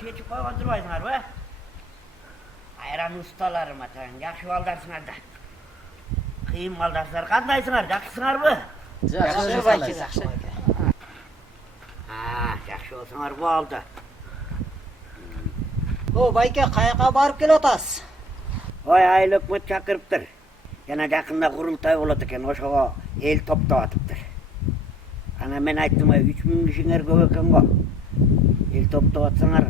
чечип койгон турбайсыңарбы? Айран усталарым атаң, жакшы балдарсыңар да. Кыйын балдарсыңар, кандайсыңар, жакшысыңарбы? Жакшы байке, жакшы. Жакшы болсоңор болду. О, байке, каяка барып келип атасыз? Ой, айыл өкмөт чакырыптыр. Жана жакында курултай болот экен, ошого эл топтоп атыптыр. Ана мен айттым, 3000 кишиңер көп экен го. Эл топтоп атсаңар,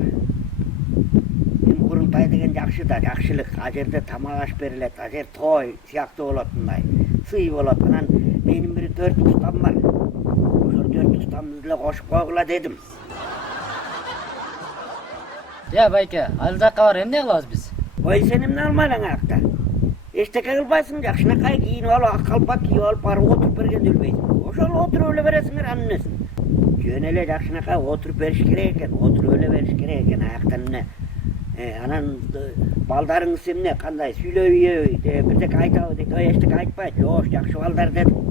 эми курултай деген жакшы да, жакшылык. А жерде тамак аш берилет, а жер той сыяктуу болот мындай. Сый болот. Анан менин бир 4 устам бар. Ошол 4 устамды деле кошуп койгула дедим. Я байке, ал жакка бар эмне кылабыз биз? Ой, сен эмне алмайсың акта? Эчтеке кылбайсың, жакшынакай кийинип алып, ак калпак кийип алып барып отуруп бергенди билбейсиң. Ошол отуруп эле бересиңер, анын эмесин. Жөн эле жакшынакай отуруп бериш керек экен, отуруп эле бериш керек экен, аяктан эмне. Анан балдарыңыз эмне, кандай сүйлөбөйбү, деп бирдеке айтабы дейт. Ой, эчтеке айтпайт. Жок, жакшы балдар дедим.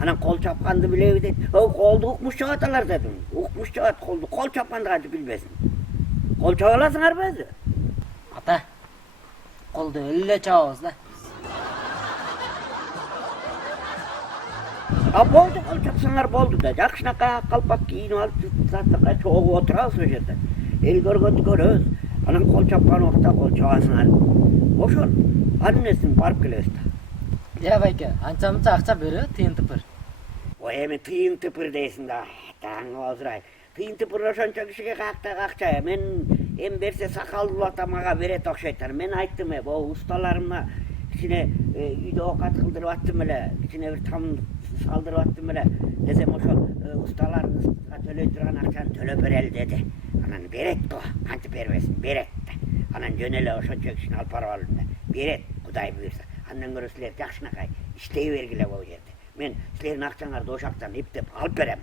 Анан кол чапканды билеби дейт. Колду укмуш чабат алар дедим. Укмуш чабат колду, кол чапканды кантип билбесин. Кол чаба аласыңарбы өзү? Ата, колду эле чабабыз да. Болду, кол чапсаңар болду да. Жакшынакай ак калпак кийинип алып, саттакай чогуп отурабыз ошол жерде. Эл көргөндү көрөбүз. Анан кол чапкан убакта кол чабасыңар. Ошол, анын эмесин барып келебиз да. Я байке, анча мынча акча берип, тыйын тыпыр. Ой, эми тыйын тыпыр дейсиң да. Таңып азырай. Тыйын тыпыр ошончо кишиге каяктагы акча. Мен эми берсе сакалдуу ата мага берет окшойт. Мен айттым, могу усталарыма кичине үйдө оокат кылдырып аттым эле, кичине бир там салдырып аттым эле. Десем ошол усталарыңызга төлөй турган акчаны төлөп берели деди. Анан берет го, кантип бербесин, берет да. Анан жөн эле ошончо кишини алып барып алдым да. Берет, Кудай буйрса. Андан көрө силер жакшынакай иштей бергиле бул жерде. Мен силердин акчаңарды ошактан эптеп алып берем.